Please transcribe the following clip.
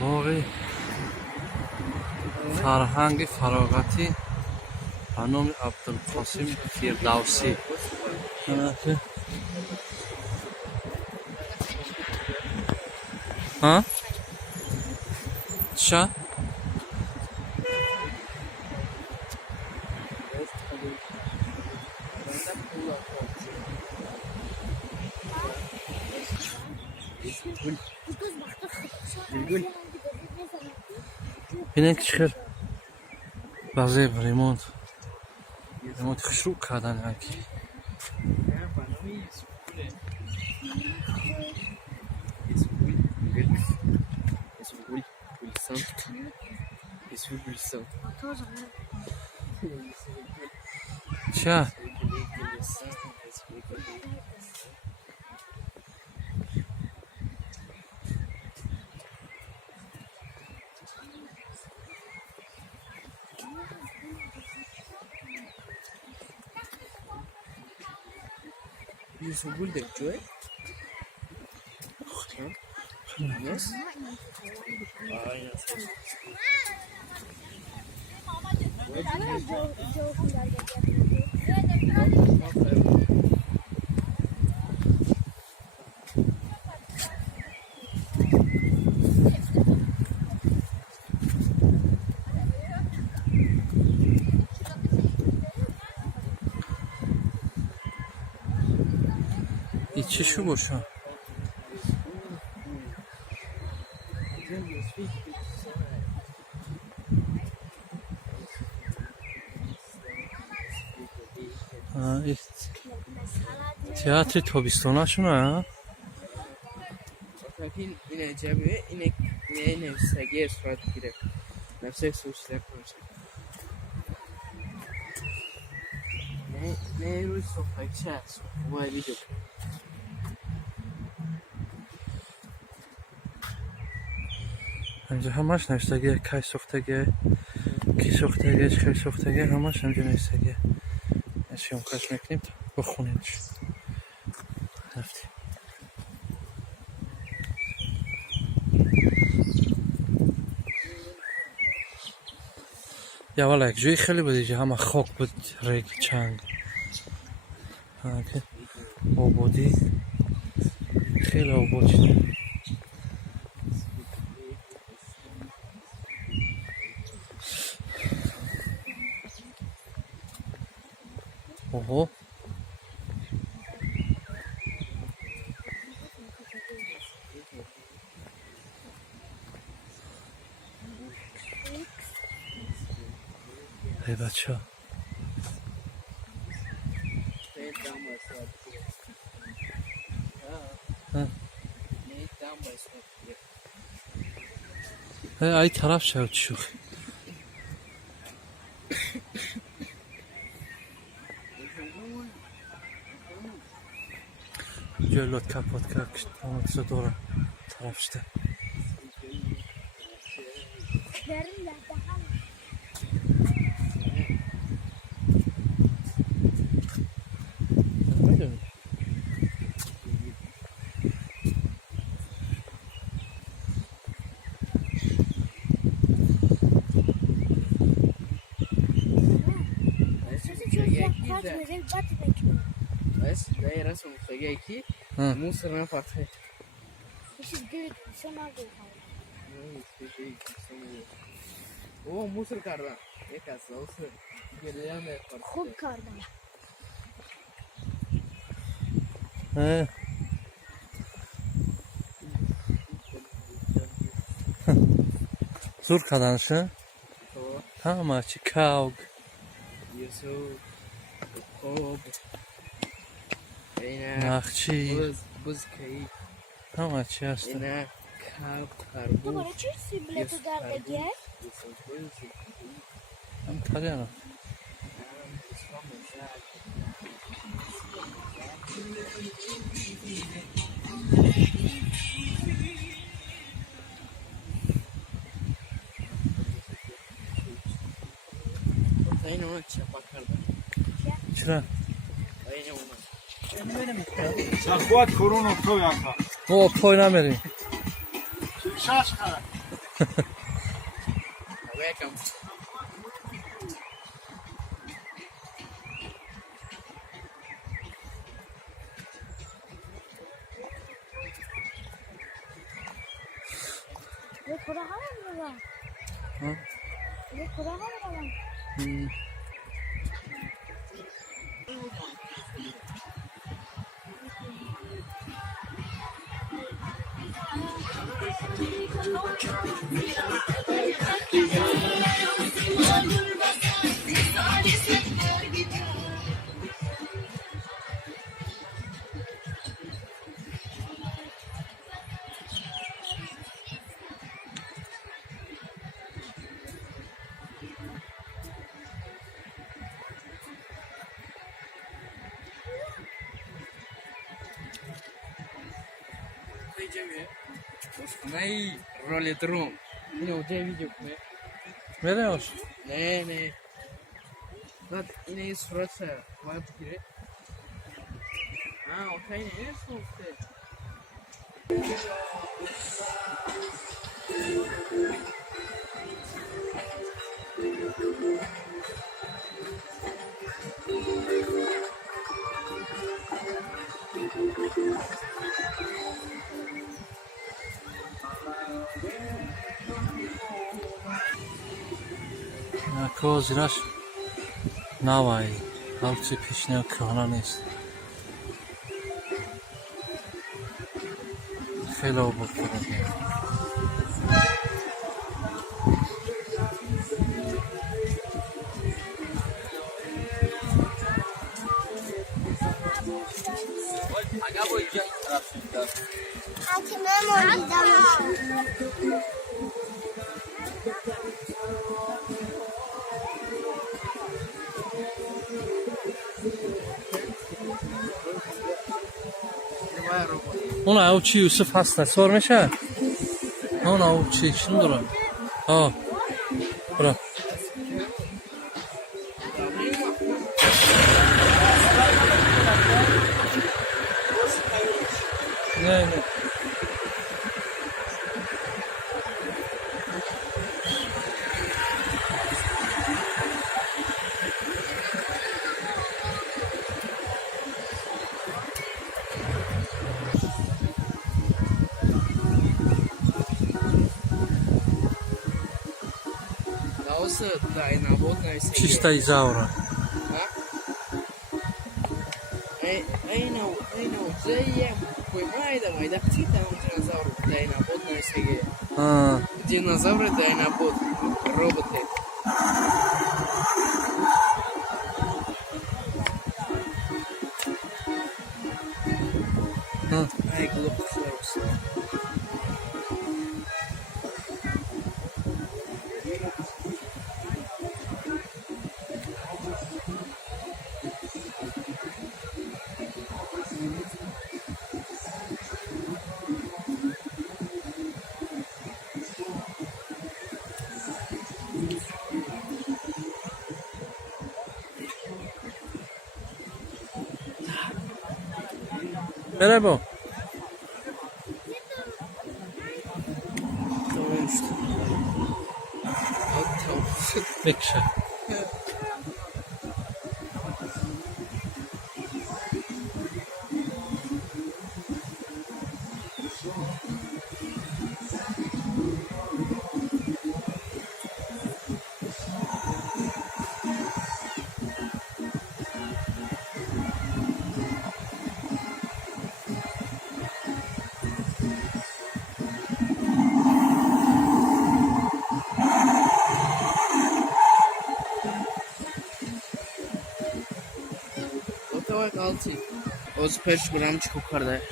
باغ فرهنگ فراغتی به نام عبدالقاسم فردوسی. ها؟ چه؟ اینه که چخیر بازه ریمونت خشروع کردن یکی چه؟ Isso bulldog joy. Yes. چی شو باشه؟ تئاتر تابستانه شونه؟ این عجبه اینه نفسگی اصفاد گیره نفسه سوشتر کنشه نه روی صفحه چه هست باید جو اینجا همش نوشتگی کی سوختگی کی سوختگی کی سوختگی همش اینجا نوشتگی اشیام کش میکنیم تا بخونیمش رفتیم یا والا یک جوی خیلی بود اینجا همه خاک بود ریگ چنگ آبادی خیلی آباد شد اوه ای بچه ها ای طرف شد شوخی جلوت کپات کش تمام دوره طرف شده بس ده رسم مستقی کی موسر نفرته او موسر کردن یک از موسر گریه می‌کنه خوب کردن زور کردنشه همه چی کاوگ یسو خوب نخچی بزکی همه چی هست اینا کاب کاربو تو برای چی سیبلتو در بگیر؟ هم تریانه این اونا چپا کردن چرا؟ این اونا Захват корона кто яка? او پای نمیریم Шаш хара. Welcome. ये पूरा हवा लगा हाँ ये पूरा हवा लगा Nei rolletron. Yine hoca video mu? Veriyor musun? Ne. Bak yine suratsa var biri. Ha o şey ne soğuktu? کوزیراش نوایی هرچی پیشنه کهنه نیست خیلی عبور کرده اون او چی یوسف هست سوار میشه اون او چی شنو داره ها برا نه Тайна водная среда. чисто из аура Айна зая майда птица динозавры тайна водная среда. Динозавры тайна бот роботы. Ай глупость. Merhaba. Tamam işte. Tamam. Bekle. Otovar kalçı. O süper şuramçı kokardı.